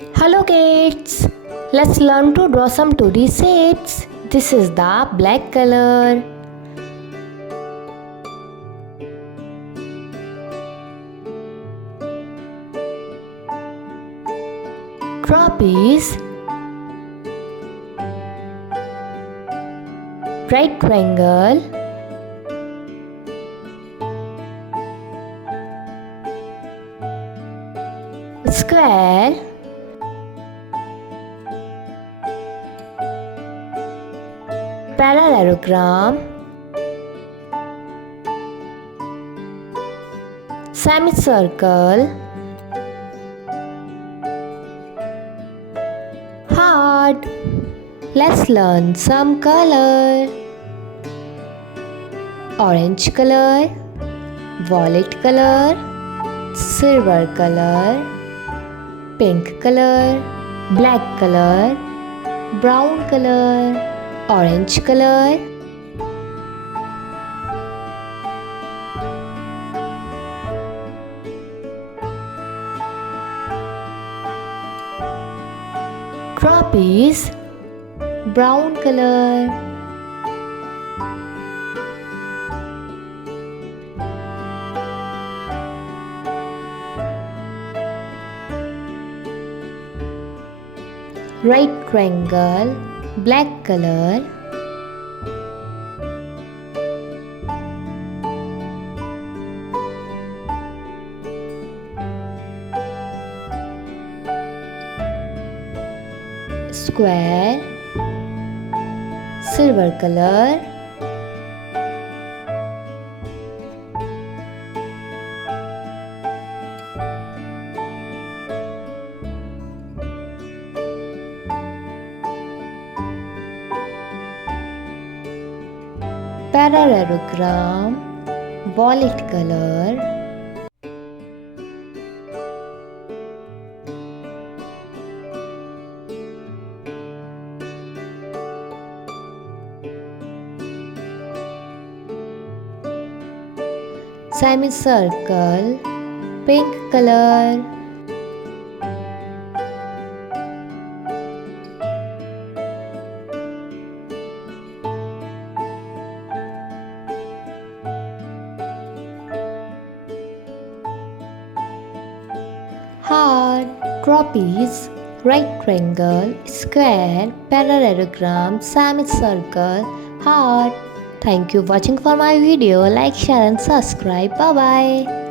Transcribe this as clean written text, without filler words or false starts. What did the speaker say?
Hello kids, let's learn to draw some 2D shapes. This is the black color. Trapeze, right triangle, square, parallelogram, semicircle, heart. Let's learn some color. Orange color, violet color, silver color, pink color, black color, brown color, orange color, trapeze, brown color, right triangle, black color, square, silver color, parallelogram, violet color, semicircle, pink color, heart, trapeze, right triangle, square, parallelogram, semicircle, heart. Thank you for watching for my video. Like, share and subscribe. Bye bye.